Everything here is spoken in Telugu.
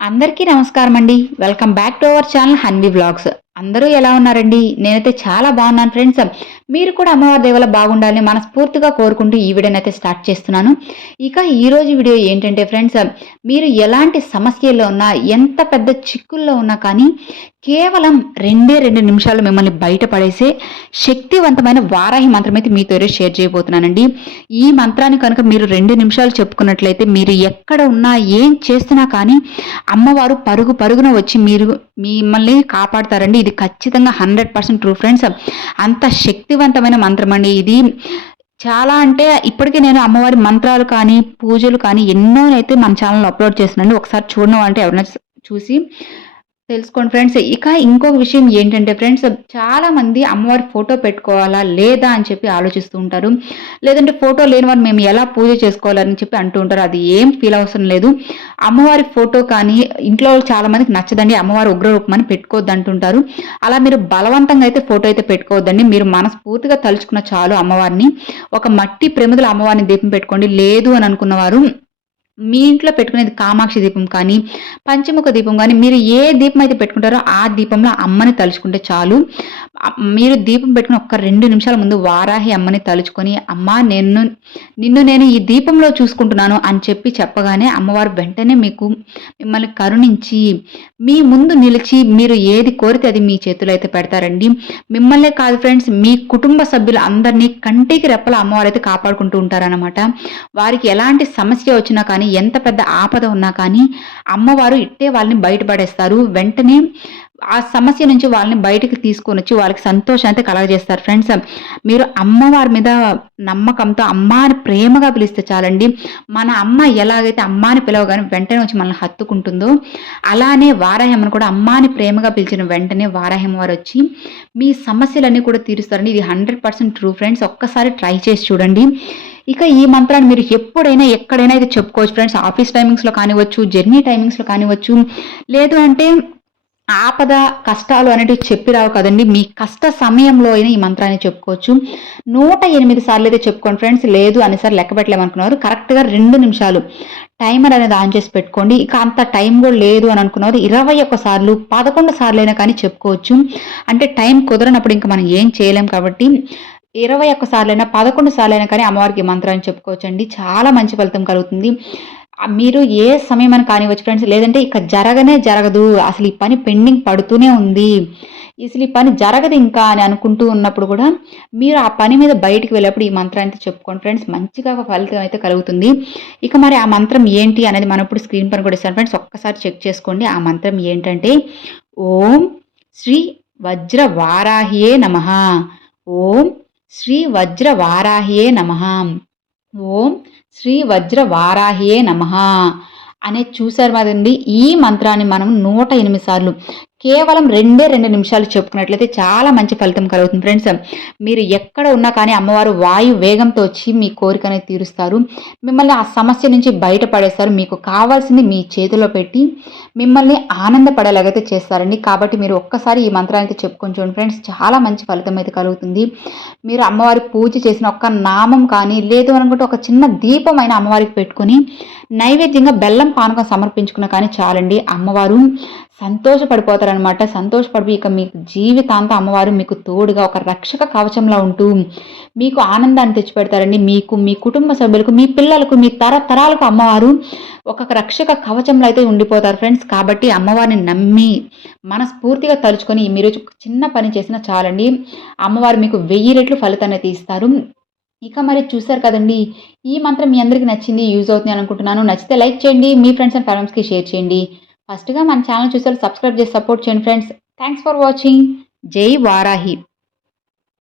అందరికీ నమస్కారం అండి welcome back to our channel Hanvi vlogs అందరూ ఎలా ఉన్నారండి? నేనైతే చాలా బాగున్నాను ఫ్రెండ్స్. మీరు కూడా అమ్మవారి దేవల బాగుండాలని మనస్ఫూర్తిగా కోరుకుంటూ ఈ వీడియోనైతే స్టార్ట్ చేస్తున్నాను. ఇక ఈరోజు వీడియో ఏంటంటే ఫ్రెండ్స్ మీరు ఎలాంటి సమస్యల్లో ఉన్నా ఎంత పెద్ద చిక్కుల్లో ఉన్నా కానీ కేవలం రెండే రెండు నిమిషాలు మిమ్మల్ని బయటపడేసే శక్తివంతమైన వారాహి మంత్రం అయితే మీతో షేర్ చేయబోతున్నానండి. ఈ మంత్రాన్ని కనుక మీరు రెండు నిమిషాలు చెప్పుకున్నట్లయితే మీరు ఎక్కడ ఉన్నా ఏం చేస్తున్నా కానీ అమ్మవారు పరుగు పరుగున వచ్చి మీరు మిమ్మల్ని కాపాడతారండి. ఇది ఖచ్చితంగా హండ్రెడ్ పర్సెంట్ ట్రూ ఫ్రెండ్స్ అంత శక్తివంతమైన మంత్రం అండి ఇది. చాలా అంటే ఇప్పటికే నేను అమ్మవారి మంత్రాలు కానీ పూజలు కానీ ఎన్నో అయితే మన ఛానల్లో అప్లోడ్ చేస్తున్నాను. ఒకసారి చూడడం అంటే ఎవరైనా చూసి తెలుసుకోండి ఫ్రెండ్స్. ఇక ఇంకొక విషయం ఏంటంటే ఫ్రెండ్స్ చాలా మంది అమ్మవారి ఫోటో పెట్టుకోవాలా లేదా అని చెప్పి ఆలోచిస్తూ ఉంటారు. లేదంటే ఫోటో లేని వారు మేము ఎలా పూజ చేసుకోవాలని చెప్పి అంటూ ఉంటారు. అది ఏం ఫీల్ అవసరం లేదు. అమ్మవారి ఫోటో కానీ ఇంట్లో చాలా మందికి నచ్చదండి. అమ్మవారి ఉగ్రరూపం అని పెట్టుకోవద్దు అంటుంటారు. అలా మీరు బలవంతంగా అయితే ఫోటో అయితే పెట్టుకోవద్దండి. మీరు మనస్ఫూర్తిగా తలుచుకున్న చాలు అమ్మవారిని. ఒక మట్టి ప్రమిదల అమ్మవారిని దీపం పెట్టుకోండి. లేదు అని అనుకున్నవారు మీ ఇంట్లో పెట్టుకునేది కామాక్షి దీపం కానీ పంచముఖ దీపం కానీ మీరు ఏ దీపం అయితే పెట్టుకుంటారో ఆ దీపంలో అమ్మని తలుచుకుంటే చాలు. మీరు దీపం పెట్టుకుని ఒక్క రెండు నిమిషాల ముందు వారాహి అమ్మని తలుచుకొని అమ్మ నిన్ను నిన్ను నేను ఈ దీపంలో చూసుకుంటున్నాను అని చెప్పి చెప్పగానే అమ్మవారు వెంటనే మీకు మిమ్మల్ని కరుణించి మీ ముందు నిలిచి మీరు ఏది కోరితే అది మీ చేతిలో అయితే పెడతారండి. మిమ్మల్నే కాదు ఫ్రెండ్స్ మీ కుటుంబ సభ్యులు అందరినీ కంటికి రెప్పల అమ్మవారు అయితే కాపాడుకుంటూ ఉంటారనమాట వారికి ఎలాంటి సమస్య వచ్చినా కానీ ఎంత పెద్ద ఆపద ఉన్నా కానీ అమ్మవారు ఇట్టే వాళ్ళని బయటపడేస్తారు. వెంటనే ఆ సమస్య నుంచి వాళ్ళని బయటకు తీసుకొని వచ్చి వాళ్ళకి సంతోషాన్ని కలగజేస్తారు. ఫ్రెండ్స్ మీరు అమ్మవారి మీద నమ్మకంతో అమ్మ అని ప్రేమగా పిలిస్తే చాలండి. మన అమ్మ ఎలాగైతే అమ్మ అని పిలవగానే వెంటనే వచ్చి మనల్ని హత్తుకుంటుందో అలానే వారాహ్యమ్మను కూడా అమ్మ అని ప్రేమగా పిలిచిన వెంటనే వారాహ్యం వారు వచ్చి మీ సమస్యలన్నీ కూడా తీరుస్తారండి. ఇది హండ్రెడ్ పర్సెంట్ ట్రూ. ఫ్రెండ్స్ ఒక్కసారి ట్రై చేసి చూడండి. ఇక ఈ మంత్రాన్ని మీరు ఎప్పుడైనా ఎక్కడైనా అయితే చెప్పుకోవచ్చు ఫ్రెండ్స్ ఆఫీస్ టైమింగ్స్లో కానివచ్చు జర్నీ టైమింగ్స్లో కానివచ్చు లేదు అంటే ఆపద కష్టాలు అనేటివి చెప్పి రావు కదండి. మీ కష్ట సమయంలో అయినా ఈ మంత్రాన్ని చెప్పుకోవచ్చు. నూట ఎనిమిది సార్లు అయితే చెప్పుకోండి ఫ్రెండ్స్ లేదు అనేసారి లెక్క పెట్టలేమనుకున్నారు. కరెక్ట్గా రెండు నిమిషాలు టైమర్ అనేది ఆన్ చేసి పెట్టుకోండి. ఇక అంత టైం కూడా లేదు అని అనుకున్నారు. ఇరవై ఒక్క సార్లు పదకొండు సార్లు అయినా కానీ చెప్పుకోవచ్చు. అంటే టైం కుదరనప్పుడు ఇంకా మనం ఏం చేయలేం కాబట్టి ఇరవై ఒక్క సార్లైనా పదకొండు సార్లైనా కానీ అమ్మవారికి మంత్రాన్ని చెప్పుకోవచ్చండి. చాలా మంచి ఫలితం కలుగుతుంది. మీరు ఏ సమయం అని కానివచ్చు ఫ్రెండ్స్ లేదంటే ఇక జరగనే జరగదు. అసలు ఈ పని పెండింగ్ పడుతూనే ఉంది. అసలు ఈ పని జరగదు ఇంకా అని అనుకుంటూ ఉన్నప్పుడు కూడా మీరు ఆ పని మీద బయటికి వెళ్ళినప్పుడు ఈ మంత్రాన్ని చెప్పుకోండి ఫ్రెండ్స్ మంచిగా ఫలితం అయితే కలుగుతుంది. ఇక మరి ఆ మంత్రం ఏంటి అనేది మనం ఇప్పుడు స్క్రీన్ పని కూడా ఇస్తాను ఫ్రెండ్స్ ఒక్కసారి చెక్ చేసుకోండి. ఆ మంత్రం ఏంటంటే ఓం శ్రీ వజ్ర వారాహియే నమ. ఓం శ్రీ వజ్రవారాహియే నమ. ఓం శ్రీ వజ్రవారాహియే నమ. అనేది చూసారు కదండి ఈ మంత్రాన్ని మనం నూట ఎనిమిది సార్లు కేవలం రెండే రెండు నిమిషాలు చెప్పుకున్నట్లయితే చాలా మంచి ఫలితం కలుగుతుంది. ఫ్రెండ్స్ మీరు ఎక్కడ ఉన్నా కానీ అమ్మవారు వాయు వేగంతో వచ్చి మీ కోరికనే తీరుస్తారు. మిమ్మల్ని ఆ సమస్య నుంచి బయటపడేస్తారు. మీకు కావాల్సింది మీ చేతిలో పెట్టి మిమ్మల్ని ఆనందపడేలాగైతే చేస్తారండి. కాబట్టి మీరు ఒక్కసారి ఈ మంత్రాన్ని అయితే చెప్పుకొని చూడండి. ఫ్రెండ్స్ చాలా మంచి ఫలితం అయితే కలుగుతుంది. మీరు అమ్మవారి పూజ చేసిన ఒక్క నామం కానీ లేదు అనుకుంటే ఒక చిన్న దీపం అయినా అమ్మవారికి పెట్టుకొని నైవేద్యంగా బెల్లం పానకం సమర్పించుకున్న కానీ చాలండి. అమ్మవారు సంతోషపడిపోతారనమాట సంతోషపడి ఇక మీకు జీవితాంతం అమ్మవారు మీకు తోడుగా ఒక రక్షక కవచంలా ఉంటూ మీకు ఆనందాన్ని తెచ్చిపెడతారండి. మీకు మీ కుటుంబ సభ్యులకు మీ పిల్లలకు మీ తరతరాలకు అమ్మవారు ఒక రక్షక కవచంలో అయితే ఉండిపోతారు ఫ్రెండ్స్. కాబట్టి అమ్మవారిని నమ్మి మనస్ఫూర్తిగా తలుచుకొని మీరు చిన్న పని చేసినా చాలండి. అమ్మవారు మీకు వెయ్యి రెట్లు ఫలితాన్ని తీస్తారు ఇక మరి చూసారు కదండి. ఈ మంత్రం మీ అందరికీ నచ్చింది యూజ్ అవుతుంది అనుకుంటున్నాను. నచ్చితే లైక్ చేయండి మీ ఫ్రెండ్స్ అండ్ ఫ్యామిలీస్కి షేర్ చేయండి. ఫస్ట్గా మన ఛానల్ చూసారు సబ్స్క్రైబ్ చేసి సపోర్ట్ చేయండి ఫ్రెండ్స్. Thanks for watching. జై వారాహి.